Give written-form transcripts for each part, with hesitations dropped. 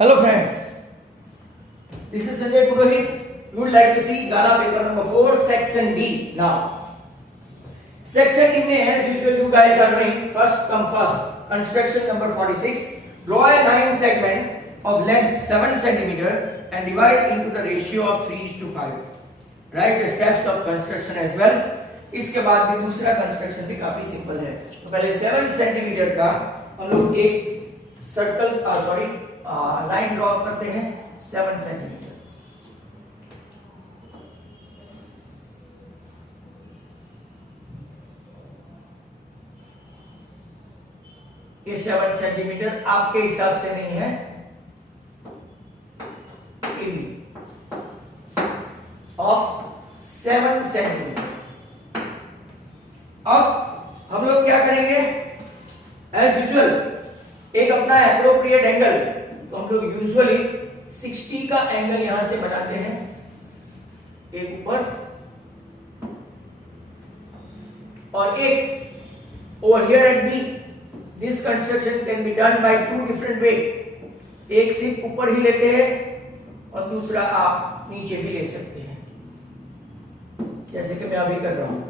Hello friends, this is Sanjay Purohit. You would like to see Gala paper number 4, section D. Now, section D में as usual you guys are doing first come first. Construction number 46. Draw a line segment of length 7 cm and divide into the ratio of 3:5. Write the steps of construction as well. इसके बाद भी दूसरा construction भी काफी simple है. तो पहले 7 centimetre का हम लोग एक सर्कल लाइन ड्रॉ करते हैं 7 सेंटीमीटर. ये 7 सेंटीमीटर आपके हिसाब से नहीं है, ऑफ 7 सेंटीमीटर. अब हम लोग क्या करेंगे एज यूजुअल, एक अपना एप्रोप्रिएट एंगल, तो हम लोग यूजुअली 60 का एंगल यहां से बनाते हैं, एक ऊपर और एक over here at B. This construction can be done by 2 different way. एक सिर्फ ऊपर ही लेते हैं और दूसरा आप नीचे भी ले सकते हैं, जैसे कि मैं अभी कर रहा हूं.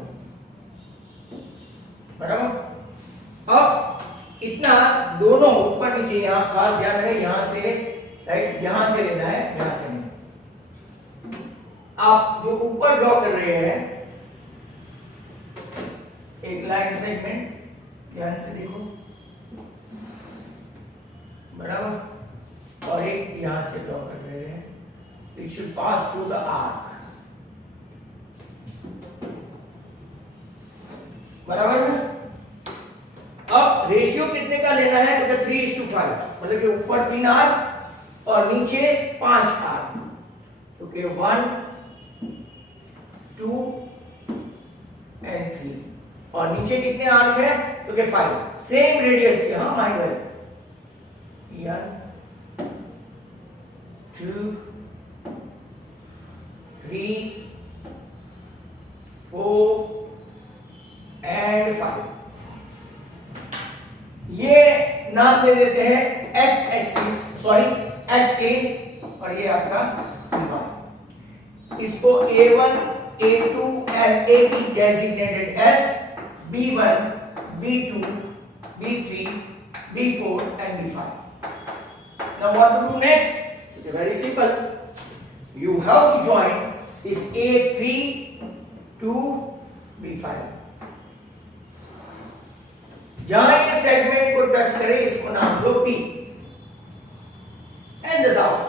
बराबर. अब इतना दोनों ऊपर नीचे, यहां खास ध्यान रहे, यहां से राइट, यहां से लेना है, यहां से नहीं. आप जो ऊपर ड्रॉ कर रहे हैं एक लाइन सेगमेंट, ध्यान से देखो, बराबर, और एक यहां से ड्रॉ कर रहे हैं. It should pass through the arc. बराबर है. अब रेशियो कितने का लेना है, तो 3:5, मतलब कि ऊपर 3 आर्क और नीचे 5 आर्क. तो 1 2 एंड 3, और नीचे कितने आर्क है, तो 5. सेम रेडियस के, हाँ माइंड है. 1 2 3 4 एंड 5. ये नाम दे देते हैं एक्स एक्सिस, सॉरी एक्स के, और ये आपका y. इसको A1 A2 and A3 designated S B1 B2 B3 B4 and B5. Now what to do next? It's very simple. You have to join this A3 to B5. जहां ये segment को touch करे इसको नाम दो P. And this out.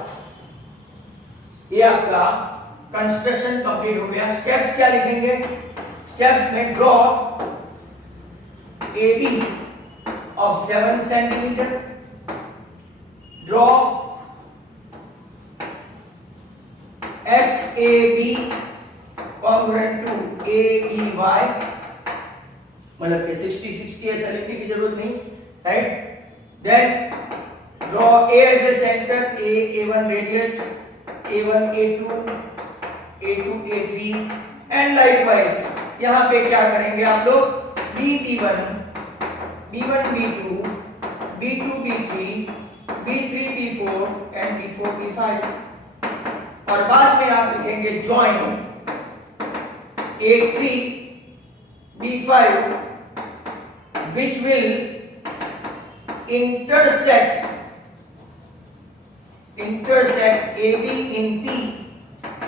ये आपका construction complete हो गया. स्टेप्स क्या लिखेंगे? स्टेप्स में draw AB of 7 centimetre, draw XAB congruent to ABY, मतलब कि 60 ऐसा लिखने की जरूरत नहीं, right. Then draw A as a center, A1 radius, A1 A2 A2 A3, and likewise यहां पे क्या करेंगे आप लोग, B1 B2 B2 B3 B3 B4 and B4 B5. और बाद में आप लिखेंगे join A3 B5 which will intersect AB in P,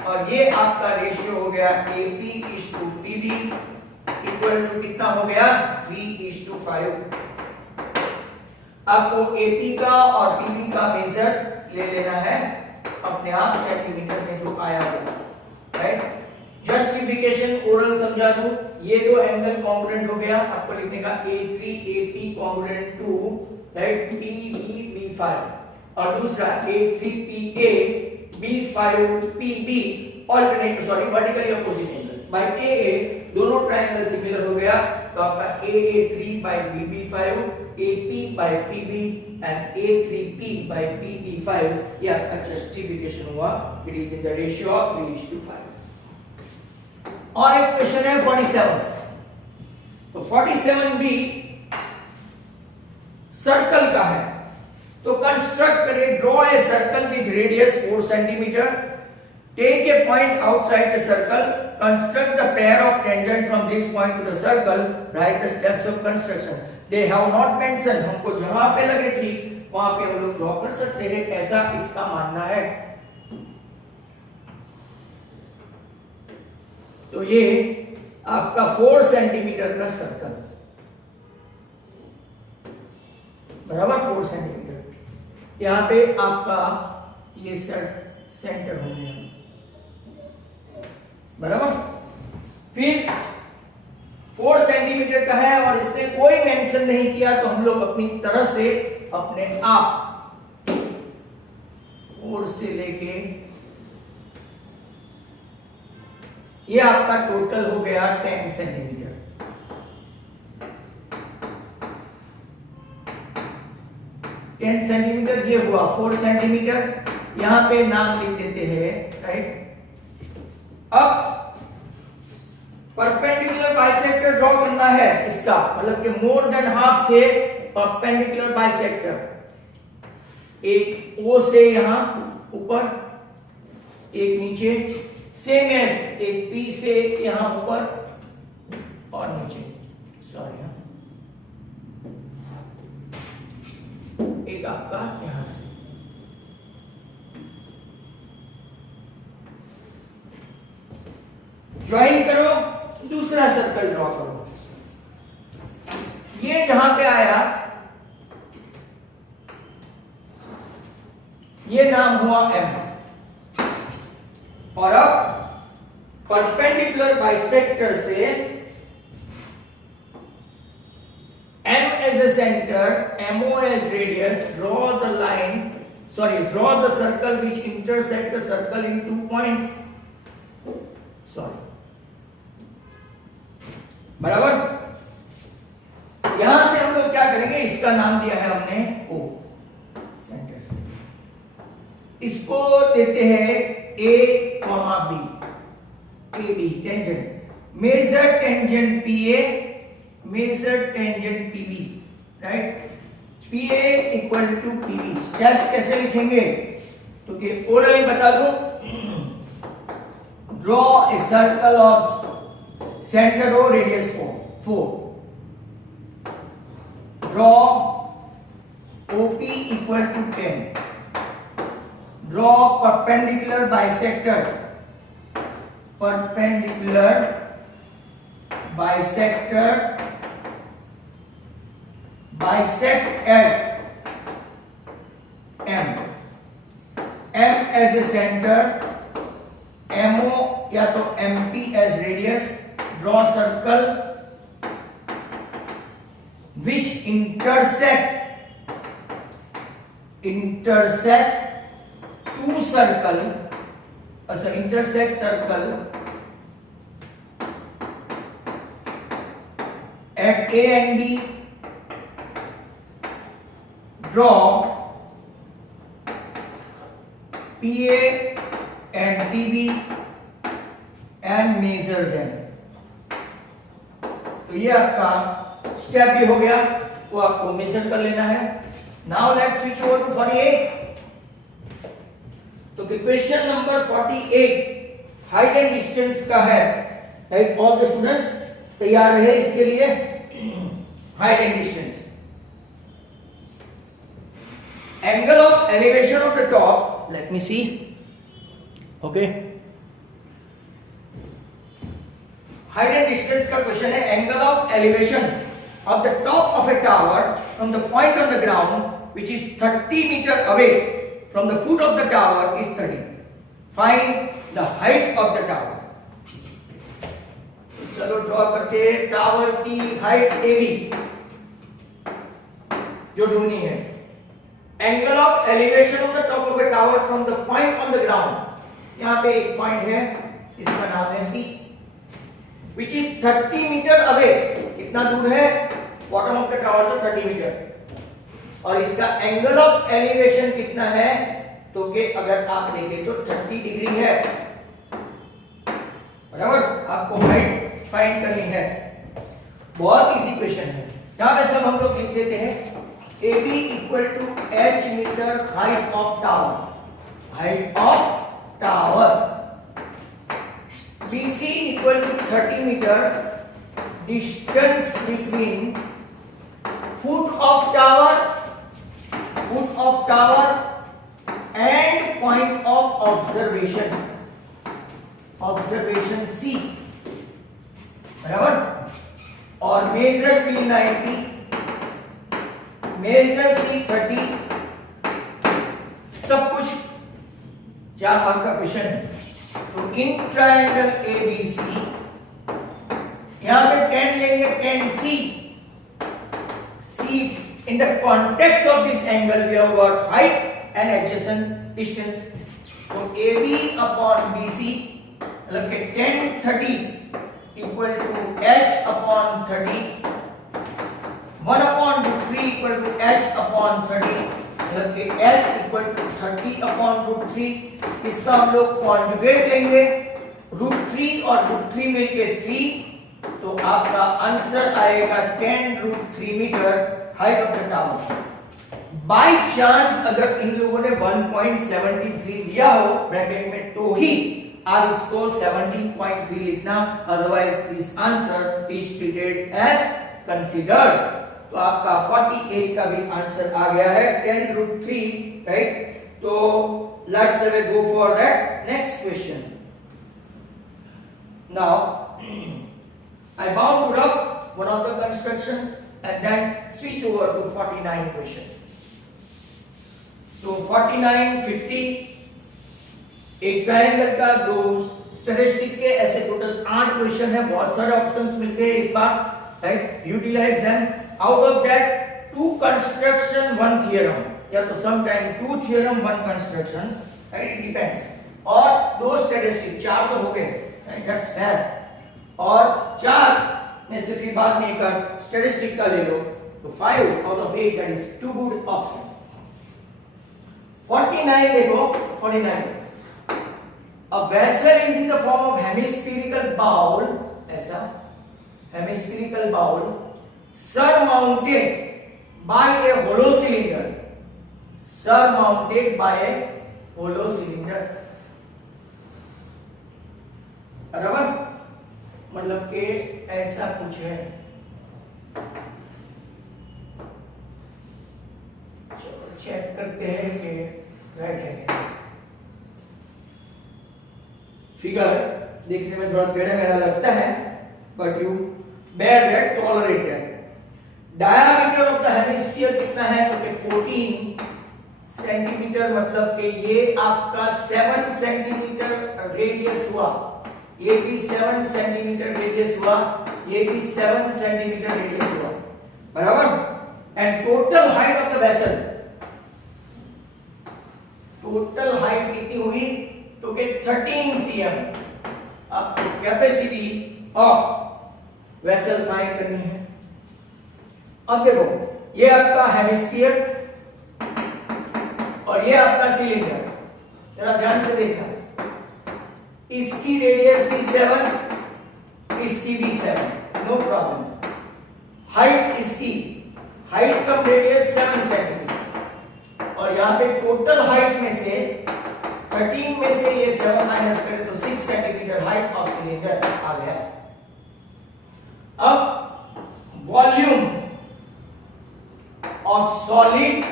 और ये आपका रेशियो हो गया AP/PB इक्वल टू कितना हो गया, 3:5. आपको AP का और PB का मेजर ले लेना है अपने आप सेंटीमीटर में जो आया होगा, राइट. जस्टिफिकेशन ओरल समझा दूं. ये दो एंगल कॉन्ग्रुएंट हो गया, आपको लिखने का A3 AP congruent to right PB B5, और दूसरा A3 PA B5 PB alternate, sorry vertically opposite angle by AA. दोनों ट्रायंगल सिमिलर हो गया, तो आपका AA3 by BB5 AP by PB and A3P by PB5, ये आपका जस्टिफिकेशन हुआ. It is in the ratio of 3:5. और एक क्वेश्चन है 47. तो 47 भी सर्कल का है, तो कंस्ट्रक्ट करें, draw a circle with radius 4 centimetre, take a point outside the circle, construct the pair of tangent from this point to the circle, write the steps of construction. They have not mention, हमको जहां पे लगे ठीक वहां पे हम लोग draw कर सकते हैं, ऐसा इसका मानना है। तो ये आपका 4 सेंटीमीटर का सर्कल, बराबर 4 सेंटीमीटर, यहां पे आपका ये सेंटर हो गया, बराबर। फिर 4 सेंटीमीटर का है और इसने कोई मेंशन नहीं किया, तो हम लोग अपनी तरह से अपने आप 4 से लेके ये आपका टोटल हो गया 10 सेंटीमीटर। सेंटीमीटर ये हुआ 4 सेंटीमीटर, यहां पे नाम लिख देते हैं, राइट। अब परपेंडिकुलर बाइसेक्टर ड्रॉ करना है इसका, मतलब कि मोर देन हाफ से परपेंडिकुलर बाइसेक्टर, एक O से यहां ऊपर, एक नीचे, सेम एस एक P से यहां ऊपर और नीचे, सॉरी, एक आपका यहां से। ज्वाइन करो, दूसरा सर्कल ड्रॉ करो। ये जहां पे आया ये नाम हुआ M, और अब परपेंडिकुलर बाइसेक्टर से M as a center, MO as radius, draw the circle which intersect the circle in 2 points. Sorry. बराबर। यहां से हम लोग क्या करेंगे, इसका नाम दिया है हमने O, सेंटर। इसको देते हैं A, B, AB, tangent. Major tangent PA, major tangent PB, right. PA equal to PB। Steps कैसे लिखेंगे, तो कि ओरली बता दो। Draw a circle of centre O, radius 4। Draw OP equal to 10। Draw perpendicular bisector, bisects at M as a center, MO या तो MP as radius, draw circle which intersect two circle, intersect circle at A and B. Draw PA and PB and measure them. तो ये आपका step भी हो गया, वो आपको मेजर कर लेना है। Now let's switch over to 48। तो question number 48 height and distance का है, राइट। ऑल द स्टूडेंट्स तैयार रहे इसके लिए। Height and distance, angle of elevation of the top, let me see, okay, height and distance का क्वेश्चन है। angle of elevation of the top of a tower from the point on the ground which is 30 meter away from the foot of the tower is 30. Find the height of the tower. चलो draw करते हैं tower की height AB जो ढूंढनी है। Angle of elevation of the top of a tower from the point on the ground, यहां पे एक पॉइंट है, इसका नाम है C, which is 30 metre away. कितना दूर है बॉटम ऑफ द टावर से? 30 मीटर। और इसका एंगल ऑफ एलिवेशन कितना है, तो कि अगर आप देखें तो 30 डिग्री है, बराबर। आपको हाइट फाइंड करनी है, बहुत इजी क्वेश्चन है। यहां पे सब हम लोग लिख देते हैं। AB equal to h meter height of tower. Height of tower. BC equal to 30 meter. Distance between foot of tower and point of observation C, बराबर. और मेजर B 90, मेजर C 30. सब कुछ 4 मार्क का क्वेश्चन है. तो in triangle ABC यहां पे 10 लेंगे, 10C. In the context of this angle we have got height and adjacent distance. So AB upon BC मतलब कि 10 30 equal to h upon 30. 1 upon root 3 equal to h upon 30 मतलब कि h equal to 30 upon root 3. इसका हम लोग conjugate लेंगे. root 3 और root 3 मिलके 3, तो आपका आंसर आएगा 10 root 3 metre height of the tower. By chance अगर इन लोगों ने 1.73 दिया हो ब्रैकेट में तो ही आप इसको 17.3 लिखना, otherwise this answer is treated as considered. तो आपका 48 का भी आंसर आ गया है 10 root 3, राइट. तो let's go for that next question. Now I bound up one of the construction and then switch over to 49 question. तो 49, 50 एक ट्रायंगल का दो स्टैटिस्टिक के ऐसे टोटल 8 क्वेश्चन है. बहुत सारे ऑप्शंस मिलते हैं इस बार, right. Utilise them. Out of that 2 construction 1 theorem, या तो some time 2 theorem 1 construction, right. It depends. और 2 स्टैटिस्टिक, 4 तो हो गए, राइट. That's fair. और 4 में से फिर बाद में एक स्टैटिस्टिक का ले लो, तो 5 out of 8, that is 2 good option. 49 देखो. 49 a vessel is in the form of hemispherical bowl, ऐसा hemispherical bowl surmounted by a hollow cylinder, surmounted by a hollow cylinder. बराबर, मतलब कि ऐसा कुछ है. चलो चेक करते हैं कि राइट है क्या. फिगर देखने में थोड़ा टेढ़ा मेढ़ा लगता है, but you bear that, tolerate that. Diameter of the hemisphere कितना है, तो 14 सेंटीमीटर, मतलब कि ये आपका 7 सेंटीमीटर रेडियस हुआ. ये भी 7 सेंटीमीटर रेडियस हुआ, ये भी 7 सेंटीमीटर रेडियस हुआ, बराबर. And total height of the vessel, total height कितनी हुई, तो के 13 cm. अब कैपेसिटी ऑफ वेसल फाइंड करनी है. अब देखो, ये आपका हेमिस्फीयर और ये आपका सिलेंडर, जरा ध्यान से देखना. इसकी रेडियस भी 7, इसकी भी 7, नो प्रॉब्लम. हाइट इसकी, हाइट कम रेडियस 7 सेंटीमीटर, और यहां पे टोटल हाइट में से 13 में से ये 7 माइनस करें तो 6 सेंटीमीटर हाइट ऑफ सिलेंडर आ गया. अब volume of solid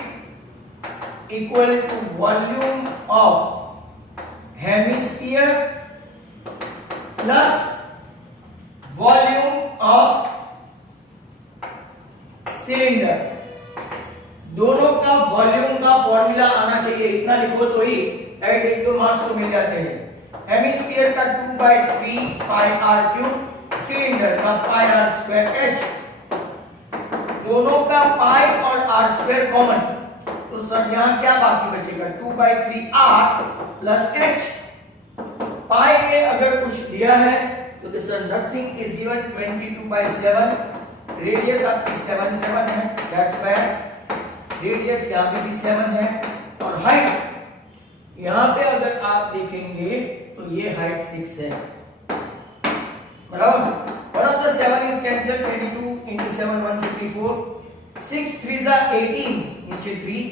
equal to volume of hemisphere plus volume of cylinder. दोनों का वॉल्यूम का फॉर्मूला आना चाहिए. इतना लिखो तो ही राइट, एक 2 मार्क्स तो मिल जाते हैं. हेमिस्फीयर का 2/3 पाई r क्यूब, सिलेंडर का पाई r स्क्वायर h. दोनों का पाई और r स्क्वायर कॉमन, तो सर यहां क्या बाकी बचेगा, 2/3 r प्लस h. पाई में अगर कुछ दिया है तो sir nothing is given. 22/7. Radius आपकी 7 7 है, दैट्स फाइन. रेडियस यहां पे भी 7 है. और हाइट यहां पे अगर आप देखेंगे तो ये हाइट 6 है, बराबर. 1 of the 7 is cancelled. 22 into 7 154. 6 3 जा 18, नीचे 3,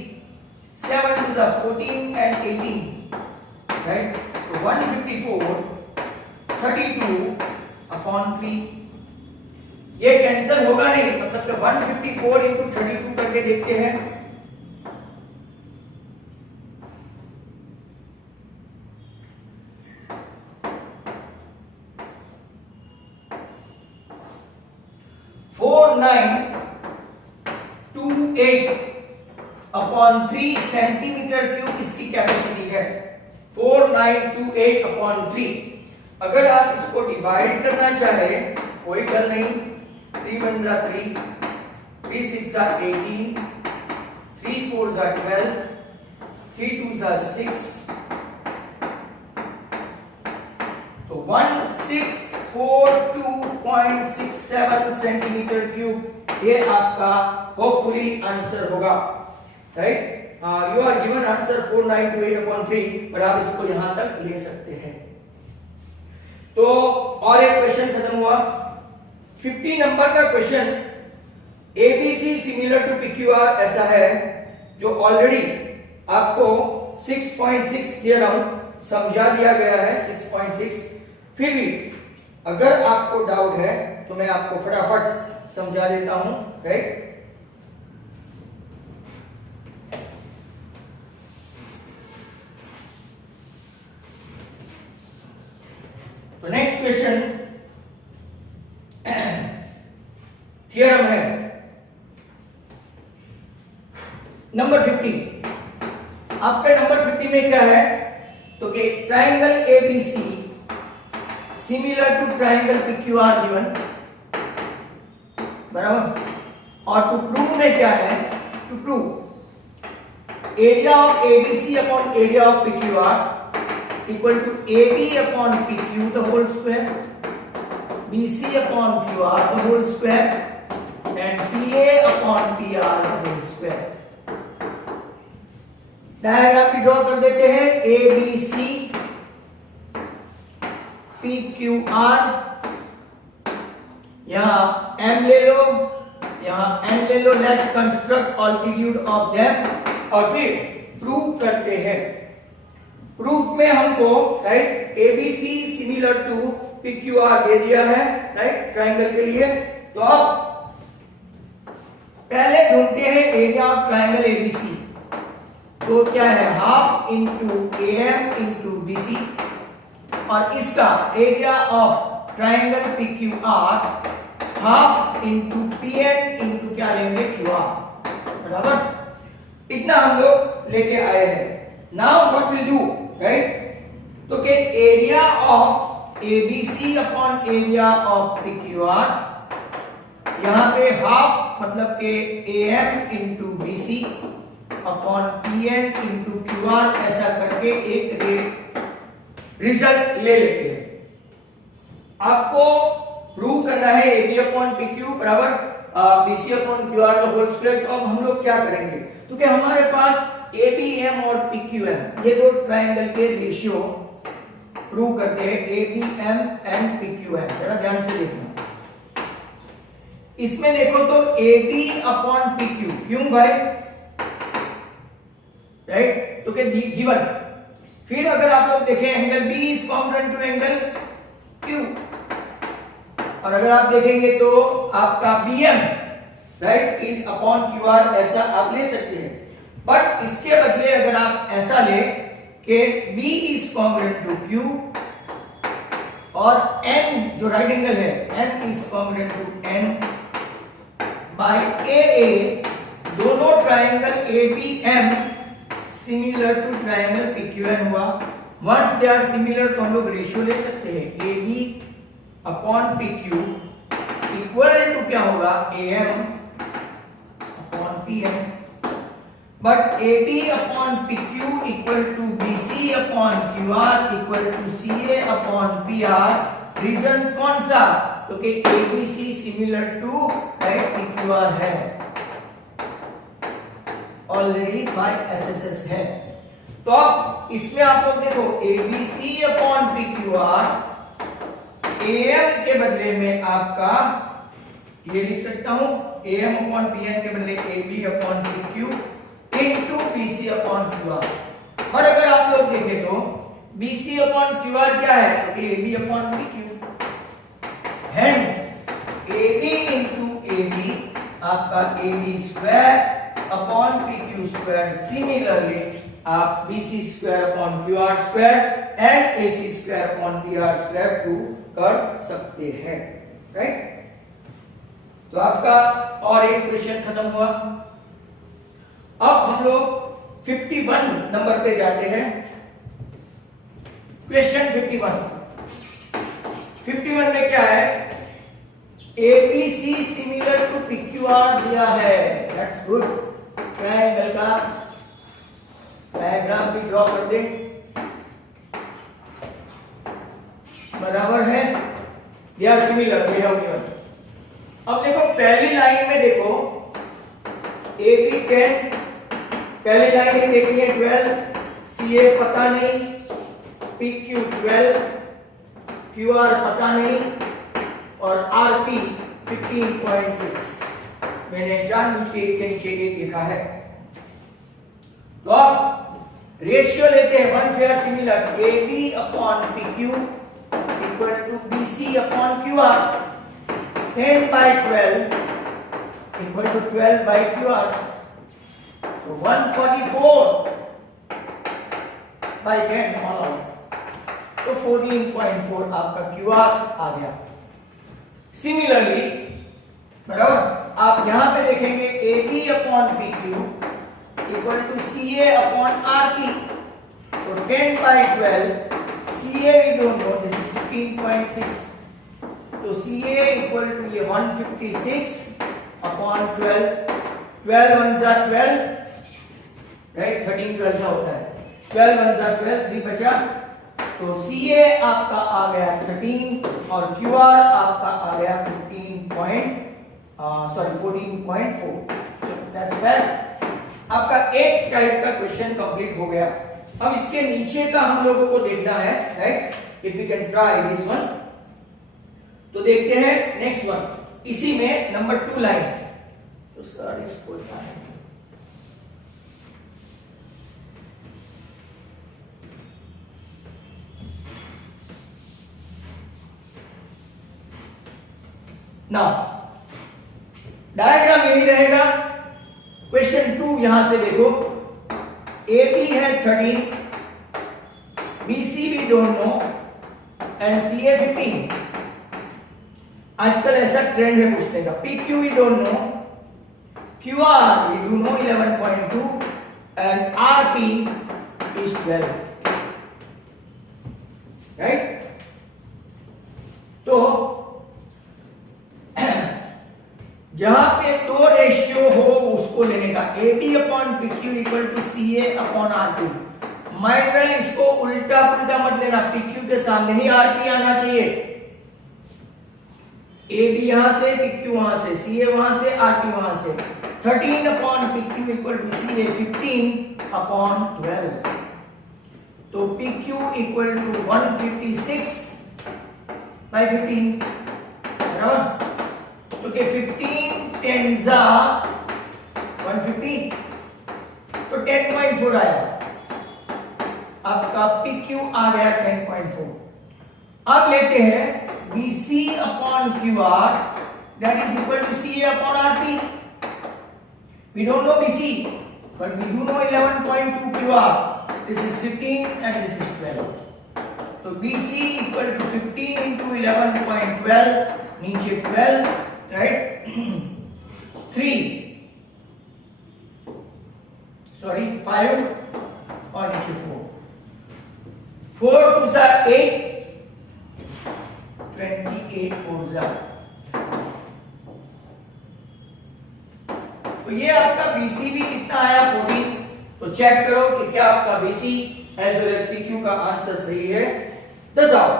7 2 जा 14 एंड 18, राइट? तो 154 32/3, ये कैंसिल होगा नहीं, मतलब कि 154 इंटू 32 करके देखते हैं। (4928/3 सेंटीमीटर क्यूब इसकी कैपेसिटी है। 4928/3। अगर आप इसको डिवाइड करना चाहे कोई गल नहीं, 3 1 जा 3, 3 6 जा 18, 3 4 जा 12, 3 2 जा 6, तो 1642.67 सेंटीमीटर क्यूब ये आपका होपफुली आंसर होगा, right? You are given answer 4928/3, पर आप इसको यहां तक ले सकते हैं। तो और एक क्वेश्चन खत्म हुआ। 50 नंबर का question, ABC similar to PQR ऐसा है, जो ऑलरेडी आपको 6.6 थ्योरम समझा दिया गया है, 6.6। फिर भी अगर आपको डाउट है तो मैं आपको फटाफट समझा देता हूं, राइट? तो नेक्स्ट क्वेश्चन थ्योरम है नंबर 50। आपका नंबर 50 में क्या है? तो कि triangle ABC similar to triangle PQR given, बराबर। और टू प्रूव में क्या है? To prove area of ABC upon area of PQR equal to AB upon PQ the whole square, BC upon QR the whole square and CA upon PR the whole square. Diagram भी draw कर देते हैं। ABC PQR, यहां M ले लो, यहां N ले लो। Let's construct altitude of them और फिर प्रूव करते हैं। प्रूफ में हमको, right, ABC similar to PQR दे दिया है, राइट, ट्राइंगल के लिए। तो अब पहले ढूंढते हैं एरिया ऑफ ट्राइंगल ABC। तो क्या है? Half into AM into BC, और इसका area of triangle PQR half into PN into क्या लेंगे? QR, बराबर। इतना हम लोग लेके आए हैं। Now what will do, right? तो के area of ABC upon area of PQR, यहां पे हाफ मतलब के AM into BC upon PN into QR, ऐसा करके एक रिजल्ट ले लेते हैं। आपको प्रूव करना है AB अपॉन PQ बराबर BC upon QR the whole square. तो अब हम लोग क्या करेंगे? तो क्या हमारे पास ABM और PQM ये दो ट्राइंगल के रेशियो प्रूव करते हैं, ABM एंड PQM। जरा ध्यान से देखना। इसमें देखो तो AB अपॉन PQ, क्यों भाई? राइट? तो क्या गिवन। फिर अगर आप लोग देखें angle B is congruent to angle Q, और अगर आप देखेंगे तो आपका BM, right, is upon QR, ऐसा आप ले सकते हैं। बट इसके बदले अगर आप ऐसा ले कि B is congruent to Q और N जो राइट एंगल है N is congruent to N by AA, दोनों triangle ABM similar to triangle PQN हुआ। वंस दे आर सिमिलर तो हम लोग रेशियो ले सकते हैं, AB upon PQ equal to क्या होगा? AM upon PM। But AB upon PQ equal to BC upon QR equal to CA upon PR। Reason कौन सा? तो कि ABC सिमिलर टू PQR है, ऑलरेडी बाय SSS है। तो अब इसमें आप लोग देखो ABC अपॉन PQR, AM के बदले में आपका ये लिख सकता हूं AM अपॉन PN के बदले AB upon PQ into BC upon QR। और अगर आप लोग देखें तो BC अपॉन QR क्या है, तो AB upon PQ। Hence AB into AB आपका AB square upon PQ square. Similarly आप BC square upon QR square and AC square upon PR square prove कर सकते हैं, राइट। तो आपका और एक क्वेश्चन खत्म हुआ। अब हम लोग 51 नंबर पे जाते हैं। क्वेश्चन 51 में क्या है, ABC सिमिलर टू PQR दिया है, दैट्स गुड। ट्रायंगल का डायग्राम भी ड्रॉ कर दे, बराबर है, they are similar, they have given. अब देखो पहली लाइन में देखो AB 10, पहली लाइन में देखनी है 12, CA पता नहीं, PQ 12, QR पता नहीं और RP 15.6। मैंने जानबूझ के एक के नीचे एक लिखा है। तो अब रेशियो लेते हैं, वन से similar, AB upon PQ equal to BC upon QR। 10 by 12 equal to 12 by QR। तो 144 by 10 ऑल आउट, तो 14.4 आपका QR आ गया। सिमिलरली बराबर आप यहां पे देखेंगे AB upon PQ equal to CA upon RP। तो 10 by 12, CA we don't know, this is 15.6, तो CA इक्वल टू ये 156 अपॉन 12, 12 1 जा 12, राइट, 13 12 सा होता है, 12 1 जा 12, 3 बचा, तो CA आपका आ गया 13 और QR आपका आ गया 14.4। That's fair. आपका एक टाइप का क्वेश्चन कंप्लीट हो गया। अब इसके नीचे का हम लोगों को देखना है, right, if you can try this one. तो देखते हैं नेक्स्ट वन, इसी में नंबर 2 लाइन। तो सर इसको ना डायग्राम यही रहेगा। क्वेश्चन 2 यहां से देखो, AB है 13, BC भी डोंट नो एंड CA 15। आजकल ऐसा ट्रेंड है पूछने का। PQ we don't know, QR we do know 11.2 and RP is 12, right. तो जहां पे दो रेशियो हो उसको लेने का, AB upon PQ equal to CA upon RP। Mind well इसको उल्टा पुल्टा मत लेना, PQ के सामने ही RP आना चाहिए। AB यहां से, PQ वहां से, CA वहां से, RP वहां से। 13 upon PQ equal to CA 15 upon 12। तो PQ इक्वल टू 156 बाय 15, बराबर। तो के 15 10 जा 150, तो 10.4 आया। आपका PQ आ गया 10.4। अब लेते हैं BC upon QR, that is equal to CA upon RP. We don't know BC, but we do know 11.2 QR. This is 15 and this is 12. तो BC equal to 15 into 11.12, नीचे 12, right? 5 और नीचे 4। 4 2 जा 8, 28 4 जा। तो ये आपका BC भी कितना आया 14। तो चेक करो कि क्या आपका BC as well as PQ का आंसर सही है। दसाओ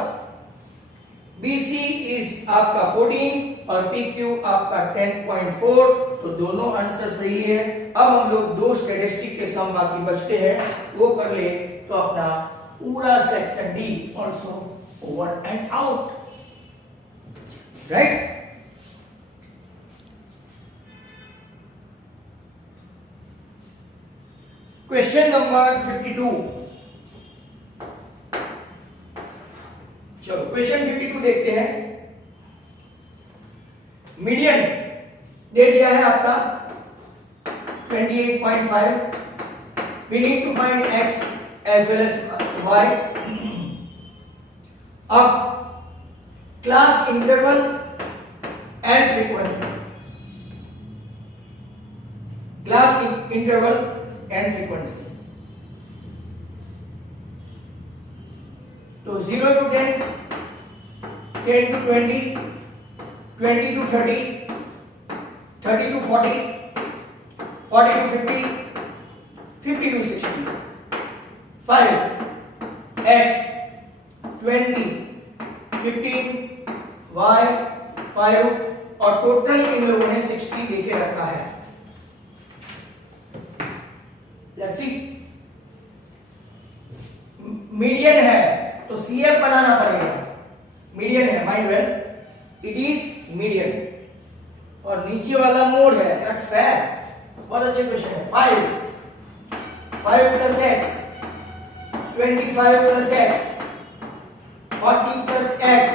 BC इज आपका 14 और PQ आपका 10.4, तो दोनों आंसर सही है। अब हम लोग दो स्टैटिस्टिक के सम बाकी बचते हैं, वो कर ले तो अपना पूरा section D also over and out, right. Question number 52। चलो क्वेश्चन 52 देखते हैं। मीडियन दे दिया है आपका 28.5। We need to find x as well as y। अब class interval and frequency, class interval and frequency. तो 0 to 10, 10 to 20, 20 to 30, 30 to 40, 40 to 50, 50 to 60, 5 x 20, 15 y 5 और total इन लोगों ने 60 देके रखा है। लेट्स सी, मीडियन है तो CF बनाना पड़ेगा। मीडियन है, mind well, it is median. और नीचे वाला मोड है, दैट्स फेयर। बहुत अच्छे क्वेश्चन है। 5 plus x, 25 plus x, 40 plus x,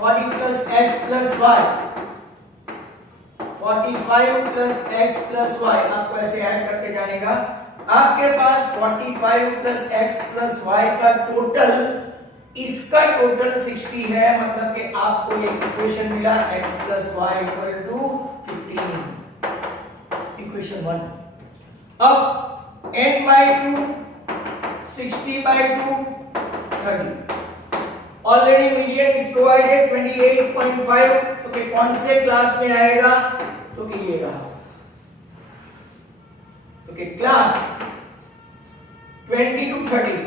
40 plus x plus y, 45 plus x plus y। आपको ऐसे ऐड करके जाने का। आपके पास 45 प्लस x प्लस y का टोटल, इसका टोटल 60 है। मतलब कि आपको एक इक्वेशन मिला x plus y equal to 15, equation 1। अब n by 2, 60 by 2, 30। Already median is provided 28.5। तो कि कौन से क्लास में आएगा? तो कि ये रहा। Okay, class 20 to 30,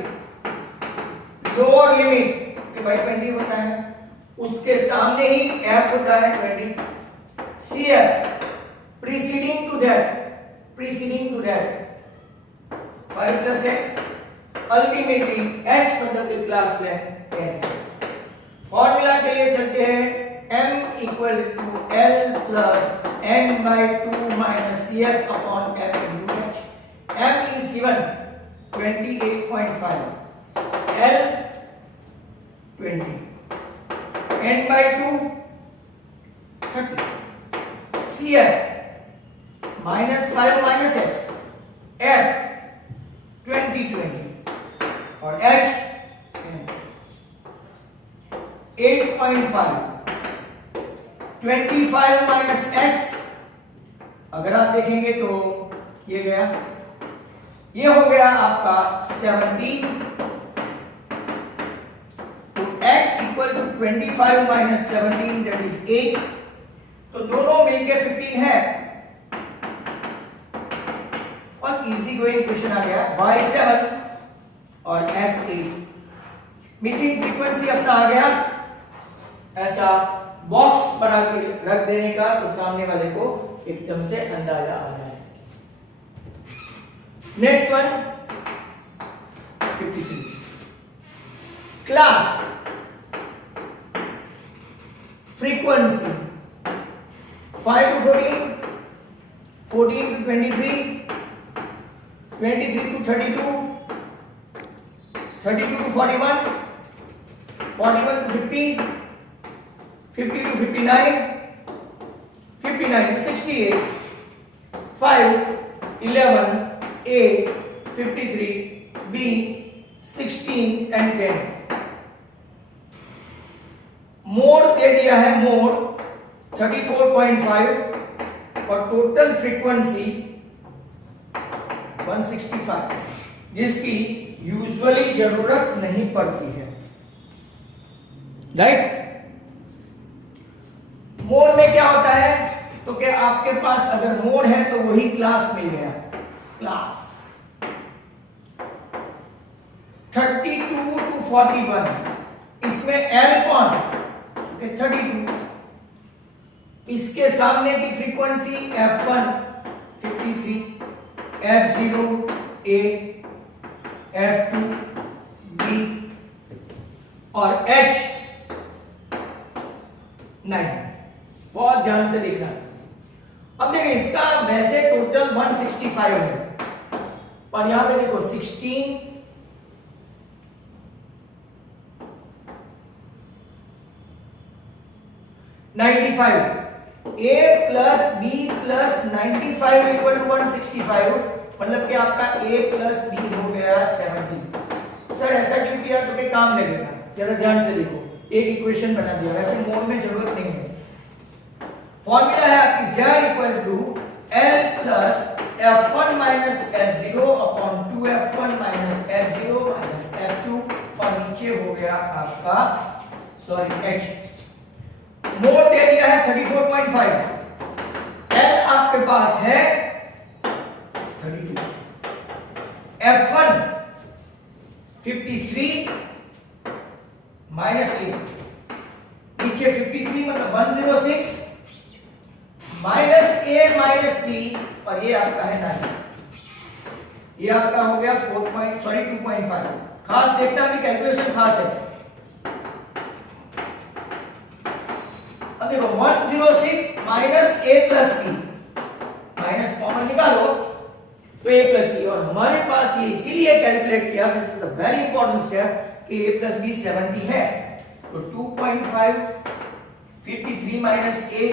lower limit कि भाई 20 होता है, उसके सामने ही f होता है 20। CF preceding to that 5 plus x, ultimately h मतलब कि क्लास में 10। फॉर्मूला के लिए चलते हैं। m equal to l plus n by 2 minus CF upon f into h। m is given 28.5, l 20, n by 2 30, CF minus 5 minus x, f 20 और h 8.5, 25 minus x। अगर आप देखेंगे तो ये गया, ये हो गया आपका 17। तो x equal to 25 minus 17 that is 8। तो दोनों मिलके 15 है। और इजी गोइंग क्वेश्चन आ गया। y 7 और x 8। मिसिंग फ्रीक्वेंसी अपना आ गया। ऐसा बॉक्स बना के रख देने का तो सामने वाले को एकदम से अंदाजा आ रहा है। Next one 53। Class frequency 5 to 14, 14 to 23, 23 to 32, 32 to 41, 41 to 50, 50 to 59, 59 to 68, 5, 11, A, 53, B, 16 and 10। Mode दे दिया है, मोड 34.5 और टोटल फ्रीक्वेंसी 165, जिसकी यूजुअली जरूरत नहीं पड़ती है। राइट? मोड में क्या होता है? तो क्या आपके पास अगर मोड है तो वही क्लास मिल गया। क्लास 32 to 41, इसमें L कौन? 32। इसके सामने की frequency F1 53, F0 A, F2 B और H 9। बहुत ध्यान से देखना। अब देखिए, इसका वैसे टोटल 165 है, और यहां पे देखो 16 95 a plus b plus 95 equal to 165, मतलब कि आपका a प्लस बी हो गया 70। सर ऐसा क्यों किया? तो क्या काम लगेगा, जरा ध्यान से देखो, एक इक्वेशन बना दिया, वैसे मोड में जरूरत नहीं है। फॉर्मूला है आपकी z equal to l plus f1 minus f0 upon 2f1 minus f0 minus f2 और नीचे हो गया आपका h। मोड दे दिया है 34.5, L आपके पास है 32, F1 53 माइनस 8, नीचे 53 मतलब 106 माइनस a माइनस b और ये आपका है 9, ये आपका हो गया 2.5। खास देखना भी, कैलकुलेशन खास है। अब देखो 106 minus a plus b, minus common निकालो तो a प्लस b, और हमारे पास ये इसीलिए कैलकुलेट किया, this is the very important step, कि a प्लस b 70 है, तो 2.5 53 माइनस a,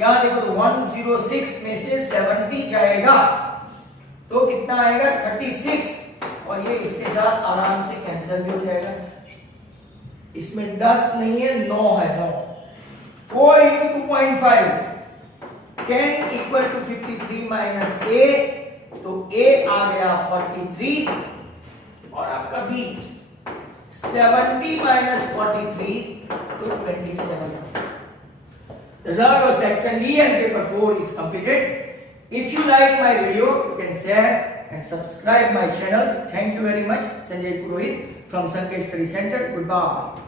यहां देखो तो 106 में से 70 जाएगा तो कितना आएगा 36, और ये इसके साथ आराम से कैंसिल भी हो जाएगा। इसमें 10 नहीं है, 9 है, 9। 4 into 2.5 10 equal to 53 minus a, तो a आ गया 43 और आपका b 70 minus 43 तो 27। Result of section D and paper 4 is completed. If you like my video, you can share and subscribe my channel. Thank you very much. Sanjay Purohit from Sanket Study Center. Goodbye.